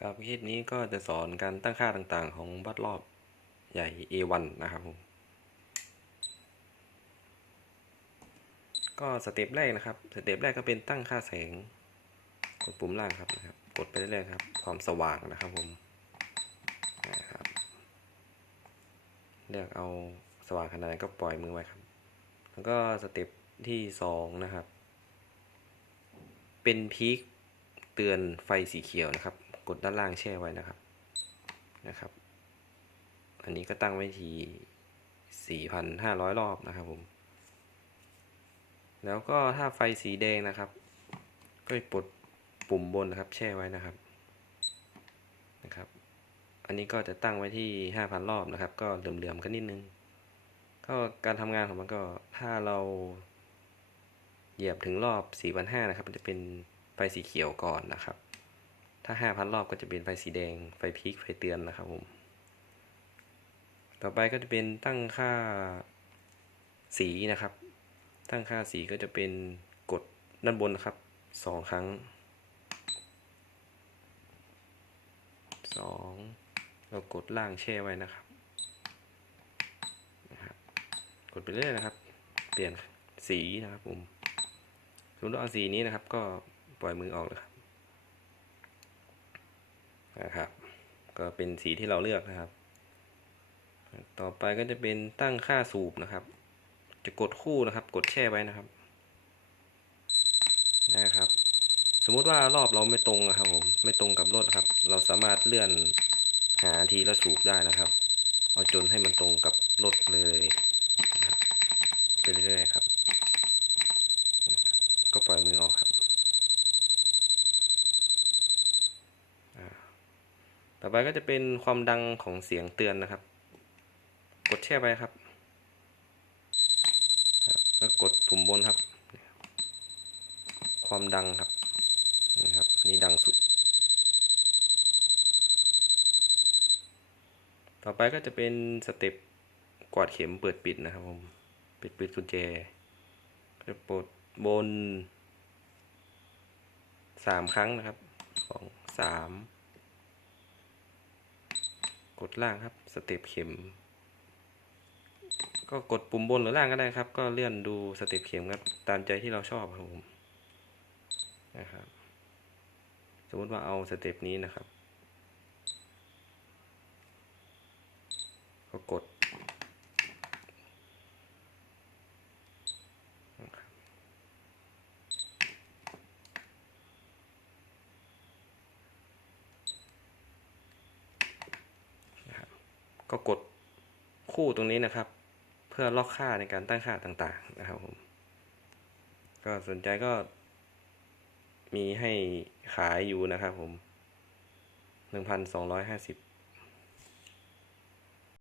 ครับคลิปนี้ก็จะสอนการตั้งค่าต่างๆ ของบัตรรอบใหญ่ A1 นะครับผม ก็สเต็ปแรกนะครับ สเต็ปแรกก็เป็นตั้งค่าแสง กดปุ่มล่างครับนะครับ กดไปเรื่อยๆครับ ความสว่างนะครับผมนะครับเลือกเอาสว่างขนาดไหนก็ปล่อยมือไว้ครับ แล้วก็สเต็ปที่สองนะครับ เป็นพีคเตือนไฟสีเขียวนะครับ กดด้านล่างแช่ไว้นะครับนะครับ อันนี้ก็ตั้งไว้ที่ 4,500 รอบนะครับผม แล้วก็ถ้าไฟสีแดงนะครับ ก็ปลดปุ่มบนนะครับ แช่ไว้นะครับนะครับ อันนี้ก็จะตั้งไว้ที่ 5,000 รอบนะครับ ก็เหลื่อมๆกันนิดนึง ก็การทำงานของมันก็ถ้าเราเหยียบถึงรอบ 4,500 นะครับ มันจะเป็นไฟสีเขียวก่อนนะครับ ถ้า 5,000 รอบก็จะเป็นไฟสีแดง ไฟพีคไฟเตือนนะครับผม ต่อไปก็จะเป็นตั้งค่าสีนะครับ ตั้งค่าสีก็จะเป็นกดด้านบนนะครับสองครั้งสองเรากดล่างแช่ไว้นะครับ กดไปเรื่อยนะครับ เปลี่ยนสีนะครับผมสมมติเอาสีนี้นะครับ ก็ปล่อยมือออกเลยครับ นะครับ ก็เป็นสีที่เราเลือกนะครับ ต่อไปก็จะเป็นตั้งค่าสูบนะครับ จะกดคู่นะครับ กดแช่ไว้นะครับนะครับ สมมุติว่ารอบเราไม่ตรงนะครับผมไม่ตรงกับรถครับ เราสามารถเลื่อนหาทีละสูบได้นะครับ เอาจนให้มันตรงกับรถเลยนะครับไปเรื่อยๆครับนะครับ ก็ปล่อยมือออกครับอ่า ต่อไปก็จะเป็นความดังของเสียงเตือนนะครับ กดแช่ไปครับ แล้วกดปุ่มบนครับ ความดังครับนี่ครับนี่ดังสุด ต่อไปก็จะเป็นสเต็ปกวาดเข็มเปิดปิดนะครับผมปิดปิดกุญแจก็ปดบนสามครั้งนะครับสองสาม กดล่างครับสเต็ปเข็ม ก็กดปุ่มบนหรือล่างก็ได้ครับ ก็เลื่อนดูสเต็ปเข็มครับตามใจที่เราชอบครับผมนะครับสมมติว่าเอาสเต็ปนี้นะครับ ก็กด ก็กดคู่ตรงนี้นะครับ เพื่อล็อกค่าในการตั้งค่าต่างๆนะครับผมก็สนใจก็มีให้ขายอยู่นะครับผม 1,250